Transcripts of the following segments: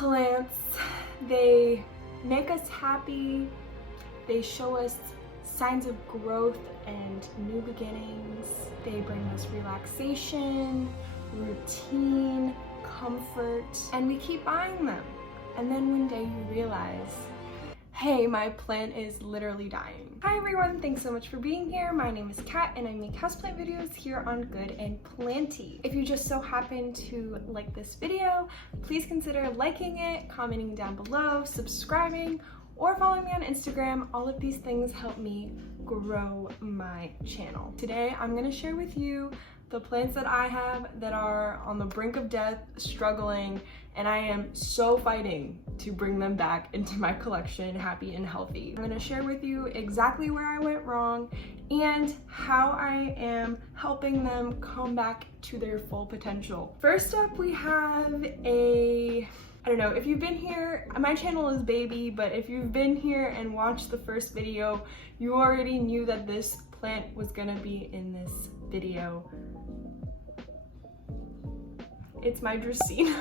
plants, they make us happy, they show us signs of growth and new beginnings, they bring us relaxation, routine, comfort, and we keep buying them. And then one day you realize, hey, my plant is literally dying. Hi everyone, thanks so much for being here. My name is Kat and I make houseplant videos here on Good and Planty. If you just so happen to like this video, please consider liking it, commenting down below, subscribing, or following me on Instagram. All of these things help me grow my channel. Today, I'm gonna share with you the plants that I have that are on the brink of death, struggling, and I am so fighting to bring them back into my collection happy and healthy. I'm gonna share with you exactly where I went wrong and how I am helping them come back to their full potential. First up, we have I don't know, if you've been here, my channel is baby, but if you've been here and watched the first video, you already knew that this plant was gonna be in this video. It's my dracaena.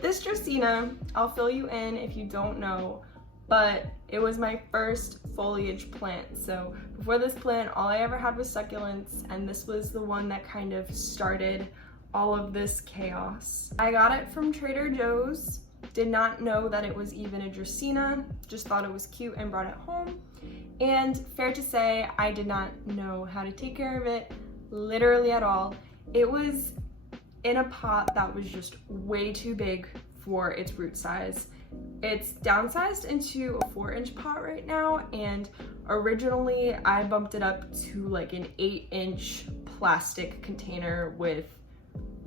This dracaena, I'll fill you in if you don't know, but it was my first foliage plant. So before this plant, all I ever had was succulents, and this was the one that kind of started all of this chaos. I got it from Trader Joe's, did not know that it was even a dracaena, just thought it was cute and brought it home. And fair to say, I did not know how to take care of it, literally at all. It was in a pot that was just way too big for its root size. It's downsized into a 4-inch pot right now, and originally I bumped it up to like an 8-inch plastic container with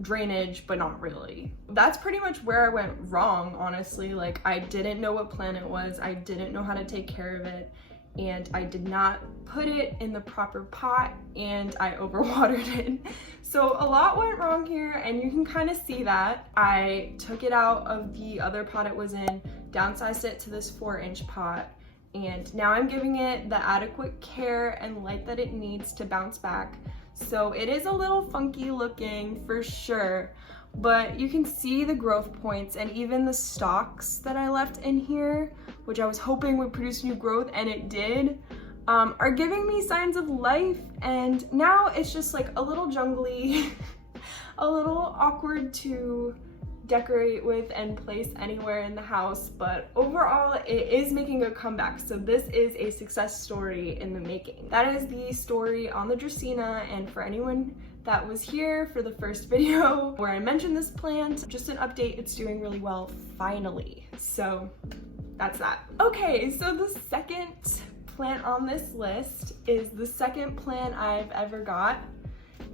drainage, but not really. That's pretty much where I went wrong, honestly. Like, I didn't know what plant it was, I didn't know how to take care of it, and I did not put it in the proper pot, and I overwatered it. So a lot went wrong here, and you can kind of see that. I took it out of the other pot it was in, downsized it to this 4-inch pot, and now I'm giving it the adequate care and light that it needs to bounce back. So it is a little funky looking for sure, but you can see the growth points and even the stalks that I left in here, which I was hoping would produce new growth, and it did, are giving me signs of life. And now it's just like a little jungly, a little awkward to decorate with and place anywhere in the house, but overall it is making a comeback. So this is a success story in the making. That is the story on the dracaena, and for anyone that was here for the first video where I mentioned this plant, just an update, it's doing really well finally. So that's that. Okay, so the second plant on this list is the second plant I've ever got.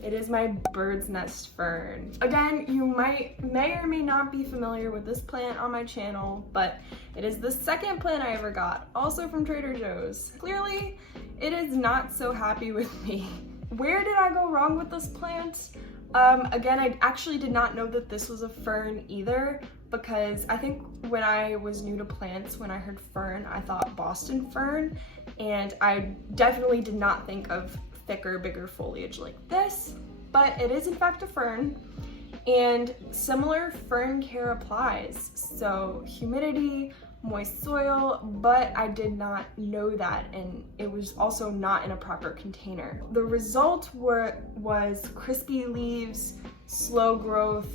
It is my bird's nest fern. Again, you may or may not be familiar with this plant on my channel, but it is the second plant I ever got, also from Trader Joe's. Clearly, it is not so happy with me. Where did I go wrong with this plant? Again, I actually did not know that this was a fern either, because I think when I was new to plants, when I heard fern, I thought Boston fern, and I definitely did not think of thicker, bigger foliage like this, but it is in fact a fern, and similar fern care applies. So humidity, moist soil, but I did not know that, and it was also not in a proper container. The result was crispy leaves, slow growth,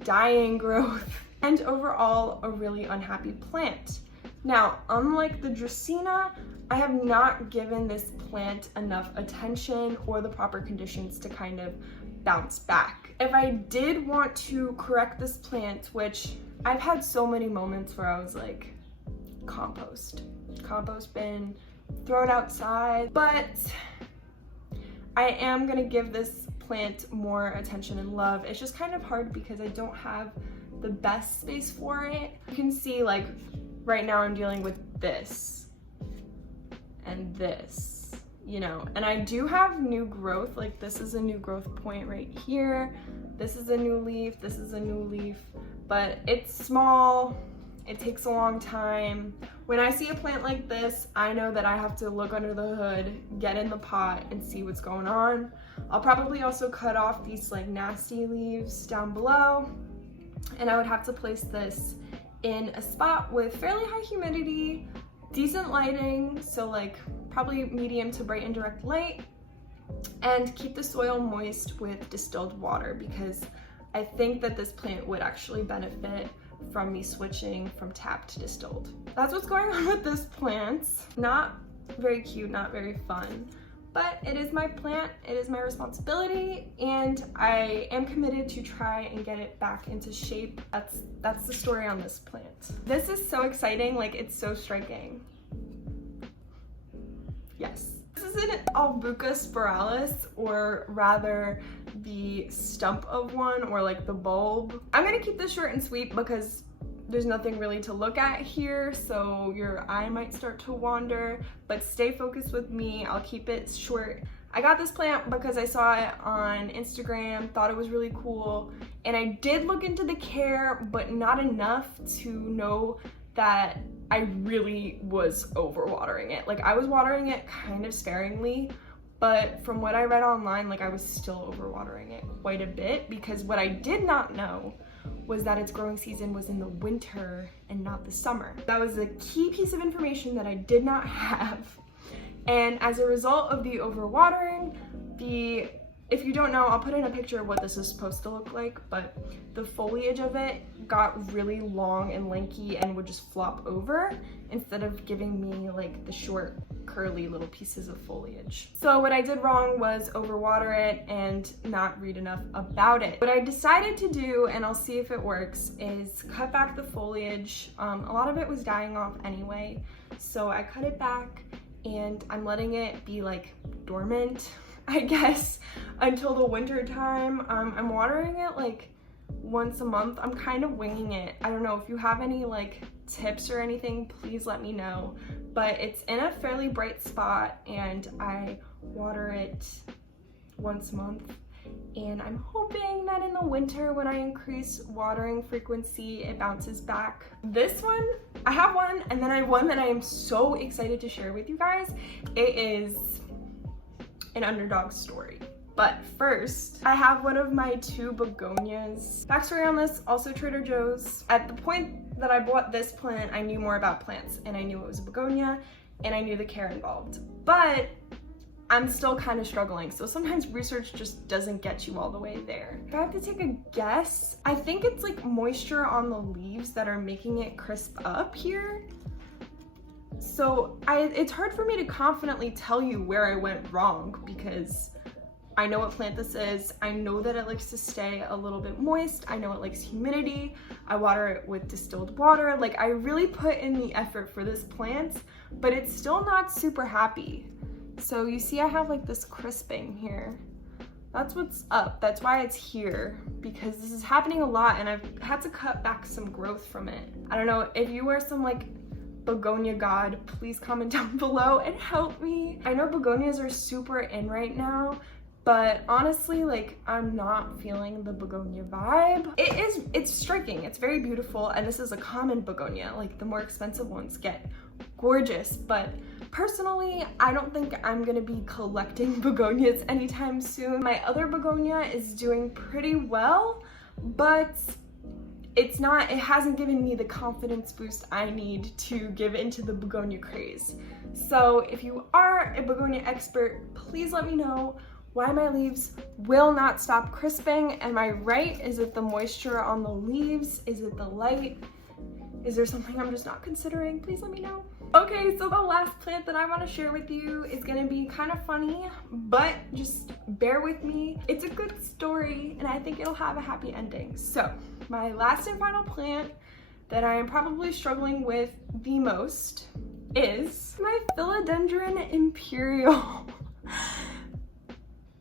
dying growth, and overall a really unhappy plant. Now, unlike the dracaena, I have not given this plant enough attention or the proper conditions to kind of bounce back. If I did want to correct this plant, which I've had so many moments where I was like, compost bin, throw it outside, but I am gonna give this plant more attention and love. It's just kind of hard because I don't have the best space for it. You can see, like, right now I'm dealing with this and this, you know, and I do have new growth. Like, this is a new growth point right here, this is a new leaf, this is a new leaf, but it's small, it takes a long time. When I see a plant like this, I know that I have to look under the hood, get in the pot, and see what's going on. I'll probably also cut off these like nasty leaves down below, and I would have to place this in a spot with fairly high humidity, decent lighting, so like probably medium to bright indirect light, and keep the soil moist with distilled water, because I think that this plant would actually benefit from me switching from tap to distilled. That's what's going on with this plant. Not very cute, not very fun, but it is my plant, it is my responsibility, and I am committed to try and get it back into shape. That's the story on this plant. This is so exciting, like it's so striking. Yes. This is an albuca spiralis, or rather the stump of one, or like the bulb. I'm gonna keep this short and sweet because there's nothing really to look at here, so your eye might start to wander, but stay focused with me. I'll keep it short. I got this plant because I saw it on Instagram, thought it was really cool, and I did look into the care, but not enough to know that I really was overwatering it. Like I was watering it kind of sparingly, but from what I read online, like I was still overwatering it quite a bit, because what I did not know was that its growing season was in the winter and not the summer. That was a key piece of information that I did not have. And as a result of the overwatering, if you don't know, I'll put in a picture of what this is supposed to look like, but the foliage of it got really long and lanky and would just flop over instead of giving me like the short, curly little pieces of foliage. So what I did wrong was overwater it and not read enough about it. What I decided to do, and I'll see if it works, is cut back the foliage. A lot of it was dying off anyway, so I cut it back and I'm letting it be like dormant, I guess, until the winter time. I'm watering it like once a month. I'm kind of winging it. I don't know if you have any like tips or anything, please let me know. But it's in a fairly bright spot and I water it once a month. And I'm hoping that in the winter, when I increase watering frequency, it bounces back. This one, I have one, and then I have one that I am so excited to share with you guys. It is an underdog story. But first, I have one of my 2 begonias. Backstory on this, also Trader Joe's. At the point that I bought this plant, I knew more about plants, and I knew it was a begonia, and I knew the care involved. But I'm still kind of struggling, so sometimes research just doesn't get you all the way there. If I have to take a guess, I think it's like moisture on the leaves that are making it crisp up here. So it's hard for me to confidently tell you where I went wrong, because I know what plant this is. I know that it likes to stay a little bit moist. I know it likes humidity. I water it with distilled water. Like I really put in the effort for this plant, but it's still not super happy. So you see I have like this crisping here. That's what's up. That's why it's here, because this is happening a lot and I've had to cut back some growth from it. I don't know, if you are some like begonia god, please comment down below and help me. I know begonias are super in right now, but honestly, like I'm not feeling the begonia vibe. It's striking, it's very beautiful, and this is a common begonia. Like the more expensive ones get gorgeous, but personally, I don't think I'm gonna be collecting begonias anytime soon. My other begonia is doing pretty well, but it hasn't given me the confidence boost I need to give into the begonia craze. So if you are a begonia expert, please let me know why my leaves will not stop crisping. Am I right? Is it the moisture on the leaves? Is it the light? Is there something I'm just not considering? Please let me know. Okay, so the last plant that I want to share with you is gonna be kind of funny, but just bear with me. It's a good story and I think it'll have a happy ending. So my last and final plant that I am probably struggling with the most is my Philodendron imperial.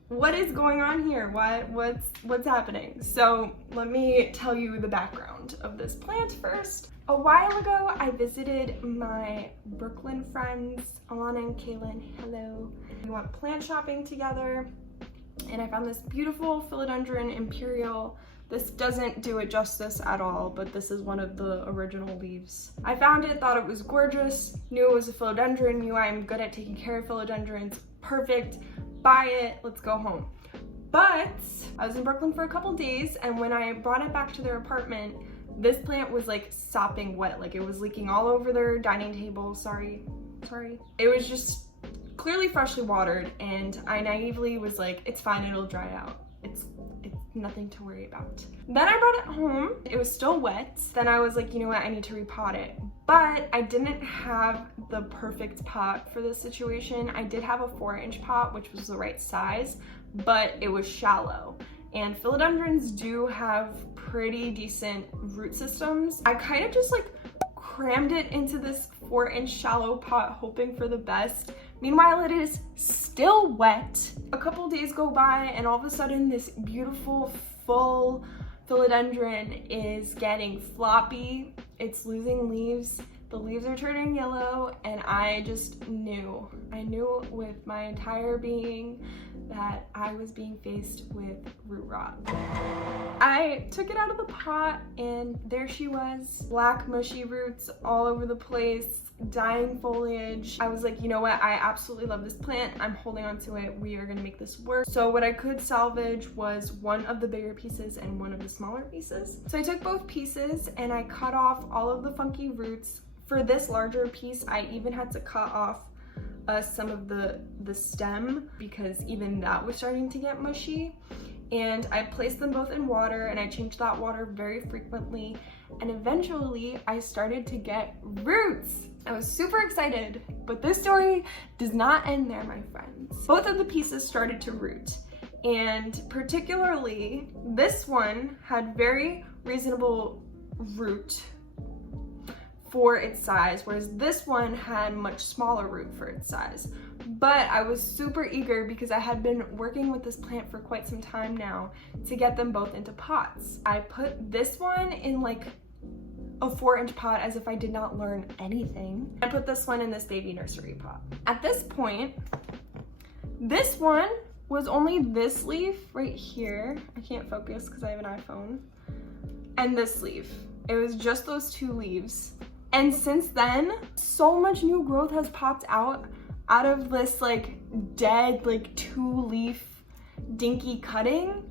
What is going on here? What's happening? So let me tell you the background of this plant first. A while ago, I visited my Brooklyn friends, Alana and Kaylin. Hello. We went plant shopping together, and I found this beautiful Philodendron imperial. This doesn't do it justice at all, but this is one of the original leaves. I found it, thought it was gorgeous, knew it was a philodendron, knew I'm good at taking care of philodendrons. Perfect. Buy it, let's go home. But I was in Brooklyn for a couple days, and when I brought it back to their apartment, this plant was like sopping wet. Like it was leaking all over their dining table. Sorry. It was just clearly freshly watered, and I naively was like, it's fine, it'll dry out. It's nothing to worry about. Then I brought it home. It was still wet. Then I was like, you know what, I need to repot it. But I didn't have the perfect pot for this situation. I did have a 4-inch pot, which was the right size, but it was shallow. And philodendrons do have pretty decent root systems. I kind of just like crammed it into this 4-inch shallow pot, hoping for the best. Meanwhile, it is still wet. A couple days go by, and all of a sudden this beautiful full philodendron is getting floppy. It's losing leaves. The leaves are turning yellow, and I just knew. I knew with my entire being that I was being faced with root rot. I took it out of the pot, and there she was. Black mushy roots all over the place, dying foliage. I was like, you know what? I absolutely love this plant. I'm holding on to it. We are gonna make this work. So what I could salvage was one of the bigger pieces and one of the smaller pieces. So I took both pieces and I cut off all of the funky roots. For this larger piece, I even had to cut off some of the stem because even that was starting to get mushy. And I placed them both in water, and I changed that water very frequently, and eventually I started to get roots. I was super excited, but this story does not end there, my friends. Both of the pieces started to root, and particularly this one had very reasonable root for its size, whereas this one had much smaller root for its size. But I was super eager because I had been working with this plant for quite some time now to get them both into pots. I put this one in like a 4-inch pot as if I did not learn anything. I put this one in this baby nursery pot. At this point, this one was only this leaf right here. I can't focus because I have an iPhone. And this leaf. It was just those 2 leaves. And since then, so much new growth has popped out of this like dead like 2-leaf dinky cutting.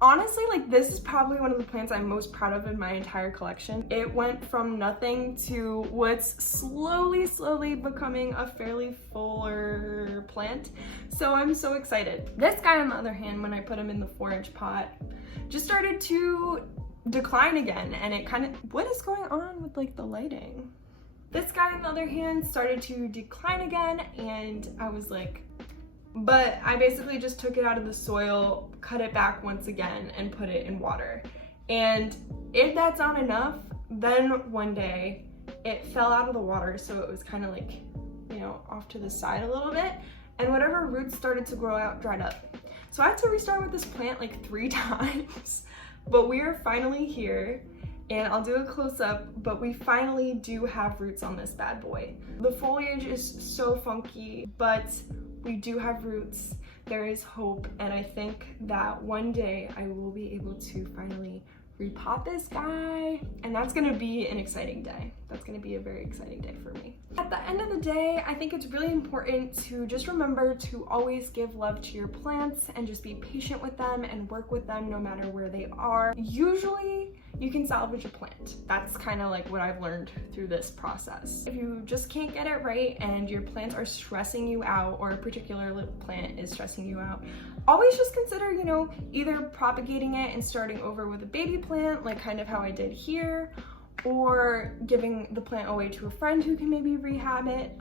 Honestly, like this is probably one of the plants I'm most proud of in my entire collection. It went from nothing to what's slowly becoming a fairly fuller plant. So I'm so excited. This guy on the other hand, when I put him in the 4-inch pot, just started to decline again, and it kind of, what is going on with like the lighting? This guy on the other hand started to decline again, and I was like, but I basically just took it out of the soil, cut it back once again, and put it in water. And if that's not enough, then one day it fell out of the water, so it was kind of like, you know, off to the side a little bit, and whatever roots started to grow out dried up. So I had to restart with this plant like 3 times. But we are finally here, and I'll do a close-up, but we finally do have roots on this bad boy. The foliage is so funky, but we do have roots. There is hope, and I think that one day I will be able to finally repot this guy, and that's gonna be an exciting day. That's gonna be a very exciting day for me. At the end of the day, I think it's really important to just remember to always give love to your plants and just be patient with them and work with them no matter where they are. Usually, you can salvage a plant. That's kind of like what I've learned through this process. If you just can't get it right and your plants are stressing you out, or a particular plant is stressing you out, always just consider, you know, either propagating it and starting over with a baby plant, like kind of how I did here, or giving the plant away to a friend who can maybe rehab it.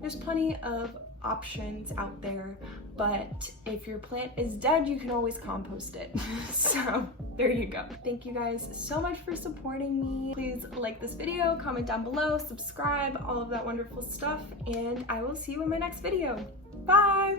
There's plenty of options out there, but if your plant is dead, you can always compost it. So there you go. Thank you guys so much for supporting me. Please like this video, comment down below, subscribe, all of that wonderful stuff, and I will see you in my next video. Bye!